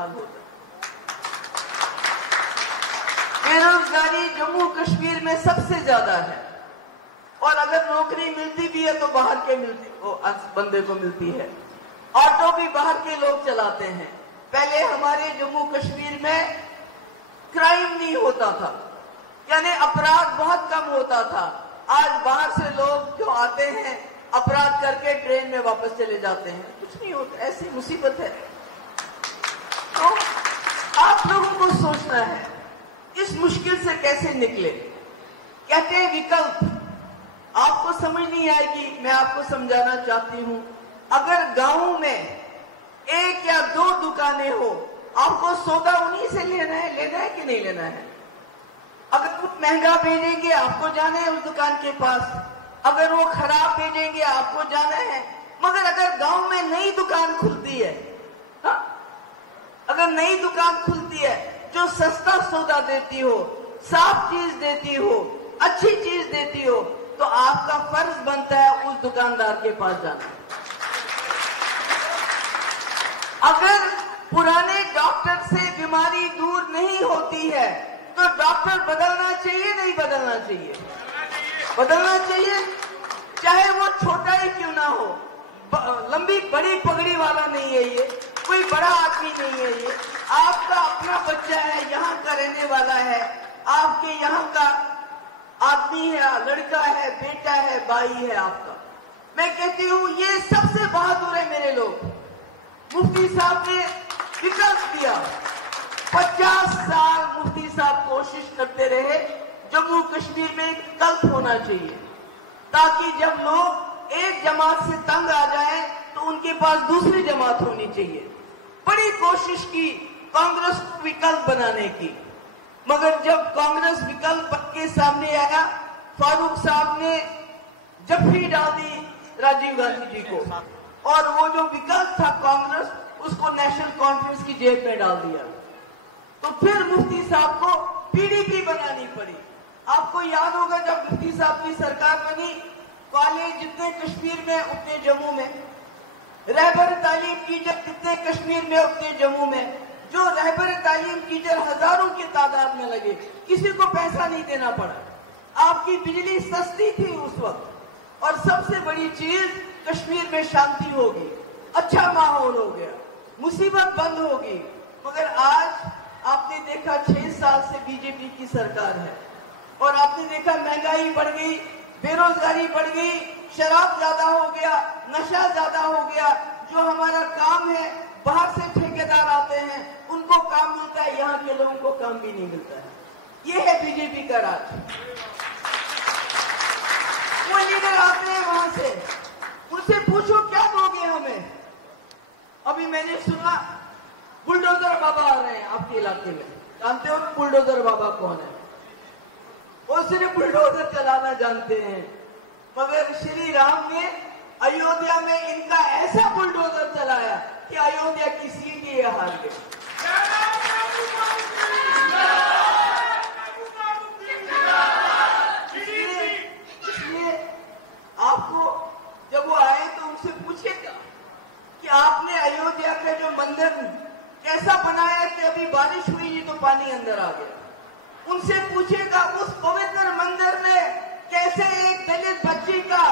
हाल हो जाए। बेरोजगारी जम्मू कश्मीर में सबसे ज्यादा है, और अगर नौकरी मिलती भी है तो बाहर के बंदे को मिलती है। ऑटो भी बाहर के लोग चलाते हैं। पहले हमारे जम्मू कश्मीर में क्राइम नहीं होता था, यानी अपराध बहुत कम होता था। आज बाहर से लोग जो आते हैं अपराध करके ट्रेन में वापस चले जाते हैं, कुछ नहीं होता, ऐसी मुसीबत है। तो आप लोगों को सोचना है इस मुश्किल से कैसे निकले। कहते हैं विकल्प, आपको समझ नहीं आएगी, मैं आपको समझाना चाहती हूं। अगर गांव में 1 या 2 दुकानें हो, आपको सौदा उन्हीं से लेना है कि नहीं लेना है। अगर वो महंगा भेजेंगे आपको जाना है उस दुकान के पास, अगर वो खराब भेजेंगे आपको जाना है। मगर अगर गांव में नई दुकान खुलती है, अगर नई दुकान खुलती है जो सस्ता सौदा देती हो, साफ चीज देती हो, अच्छी चीज देती हो, तो आपका फर्ज बनता है उस दुकानदार के पास जाना। अगर पुराने डॉक्टर से बीमारी दूर नहीं होती है तो डॉक्टर बदलना चाहिए नहीं बदलना चाहिए? बदलना चाहिए, चाहे वो छोटा ही क्यों ना हो। लंबी बड़ी पगड़ी वाला नहीं है ये, कोई बड़ा आदमी नहीं है ये, आपका अपना बच्चा है, यहाँ का रहने वाला है, आपके यहाँ का आदमी है, लड़का है, बेटा है, भाई है आपका। मैं कहती हूँ ये सबसे बहादुर है मेरे लोग। मुफ्ती साहब ने विकल्प दिया, 50 साल मुफ्ती साहब कोशिश करते रहे जम्मू कश्मीर में एक विकल्प होना चाहिए, ताकि जब लोग एक जमात से तंग आ जाएं तो उनके पास दूसरी जमात होनी चाहिए। बड़ी कोशिश की कांग्रेस को विकल्प बनाने की, मगर जब कांग्रेस विकल्प के सामने आया, फारूक साहब ने जफ्फी डाल दी राजीव गांधी जी को, और वो जो विकल्प था कांग्रेस, उसको नेशनल कॉन्फ्रेंस की जेब में डाल दिया। तो फिर मुफ्ती साहब को पीडीपी बनानी पड़ी। आपको याद होगा जब मुफ्ती साहब की सरकार बनी, कॉलेज जितने कश्मीर में उतने जम्मू में, रहबर तालीम टीचर जितने कश्मीर में उतने जम्मू में। जो रहबर तालीम टीचर हजारों की तादाद में लगे, किसी को पैसा नहीं देना पड़ा, आपकी बिजली सस्ती थी उस वक्त, और सबसे बड़ी चीज कश्मीर में शांति होगी, अच्छा माहौल हो गया, मुसीबत बंद होगी। मगर आज आपने देखा 6 साल से बीजेपी की सरकार है, और आपने देखा महंगाई बढ़ गई, बेरोजगारी बढ़ गई, शराब ज्यादा हो गया, नशा ज्यादा हो गया। जो हमारा काम है, बाहर से ठेकेदार आते हैं, उनको काम मिलता है, यहाँ के लोगों को काम भी नहीं मिलता है। ये है बीजेपी का राज। वो लीडर आते हैं वहां से, उनसे पूछो क्या दोगे हमें। अभी मैंने सुना बुलडोजर बाबा आ रहे हैं आपके इलाके में, जानते हो बुलडोजर बाबा कौन है? वो सिर्फ बुलडोजर चलाना जानते हैं, मगर श्री राम ने अयोध्या में इनका ऐसा बुलडोजर चलाया कि अयोध्या की सीट ये हार गई। इसलिए आपको जब वो आए तो उनसे पूछिएगा कि आपने अयोध्या का जो मंदिर कैसा बनाया कि अभी बारिश हुई नहीं तो पानी अंदर आ गया। उनसे पूछिएगा उस पवित्र मंदिर में कैसे एक दलित बच्ची का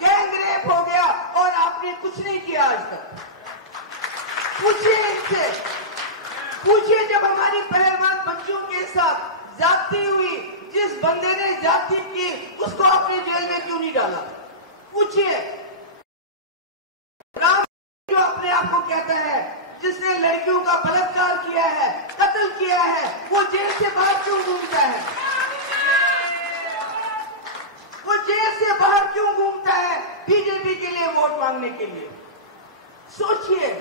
गैंग रेप हो गया और आपने कुछ नहीं किया आज तक। पूछिए इनसे, पूछिए जब हमारी पहलवान बच्चों के साथ जाती हुई, जिस बंदे ने जाती की उसको आपने जेल में क्यों नहीं डाला? पूछिए। राम जो अपने आप को कहता है, जिसने लड़कियों का बलात्कार किया है, कत्ल किया है, वो जेल से बाहर क्यों घूमता है? वो जेल से बाहर क्यों घूमता है? बीजेपी के लिए वोट मांगने के लिए। सोचिए,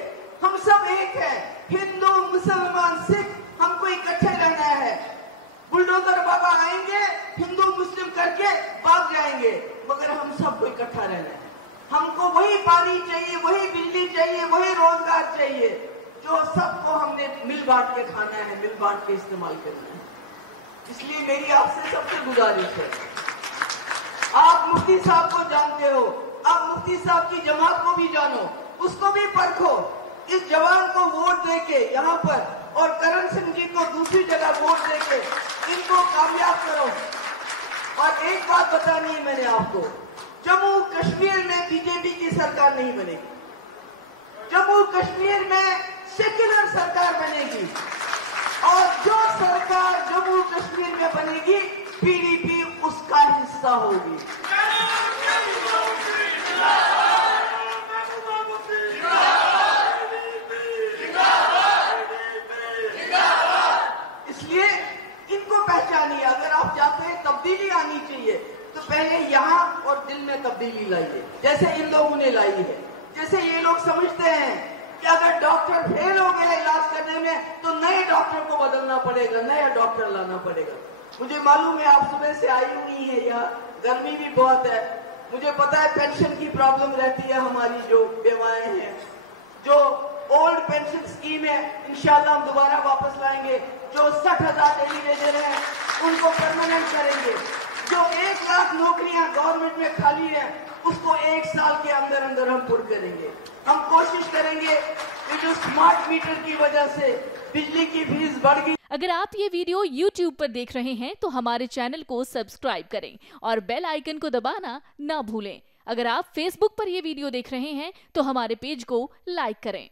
हम सब एक हैं, हिंदू मुसलमान सिख, हमको इकट्ठे रहना है। बुलडोजर बाबा आएंगे, हिंदू मुस्लिम करके भाग जाएंगे, मगर हम सबको इकट्ठा रहना है। हमको वही पानी चाहिए, वही बिजली चाहिए, वही रोजगार चाहिए, जो सबको हमने मिल बांट के खाना है, मिल बांट के इस्तेमाल करना है। इसलिए मेरी आपसे सबसे गुजारिश है, आप मुफ्ती साहब को जानते हो, आप मुफ्ती साहब की जमात को भी जानो, उसको भी परखो। इस जवान को वोट देके यहाँ पर और करण सिंह जी को दूसरी जगह वोट देके इनको कामयाब करो। और एक बात बतानी है मैंने आपको, जम्मू कश्मीर में बीजेपी की सरकार नहीं बनेगी, जम्मू कश्मीर में सेक्युलर सरकार बनेगी और जो सरकार जम्मू कश्मीर में बनेगी पीडीपी उसका हिस्सा होगी। इसलिए इनको पहचानिए। अगर आप चाहते हैं तब्दीली आनी चाहिए तो पहले यहाँ और दिल में तब्दीली लाइए, जैसे इन लोगों ने लाई है। जैसे ये लोग समझते हैं कि अगर डॉक्टर फेल हो गया इलाज करने में तो नए डॉक्टर को बदलना पड़ेगा, नया डॉक्टर लाना पड़ेगा। मुझे मालूम है आप सुबह से आई हुई है, यहाँ गर्मी भी बहुत है। मुझे पता है पेंशन की प्रॉब्लम रहती है, हमारी जो बेवाएं हैं, जो ओल्ड पेंशन स्कीम है इंशाल्लाह हम दोबारा वापस लाएंगे। जो 60,000 डेली वेजर हैं उनको परमानेंट करेंगे। जो 1 लाख नौकरियां गवर्नमेंट में खाली है उसको 1 साल के अंदर अंदर हम पूर्ण करेंगे। हम कोशिश करेंगे कि जो स्मार्ट मीटर की वजह से बिजली की फीस बढ़ गई। अगर आप ये वीडियो YouTube पर देख रहे हैं तो हमारे चैनल को सब्सक्राइब करें और बेल आइकन को दबाना ना भूलें। अगर आप Facebook पर ये वीडियो देख रहे हैं तो हमारे पेज को लाइक करें।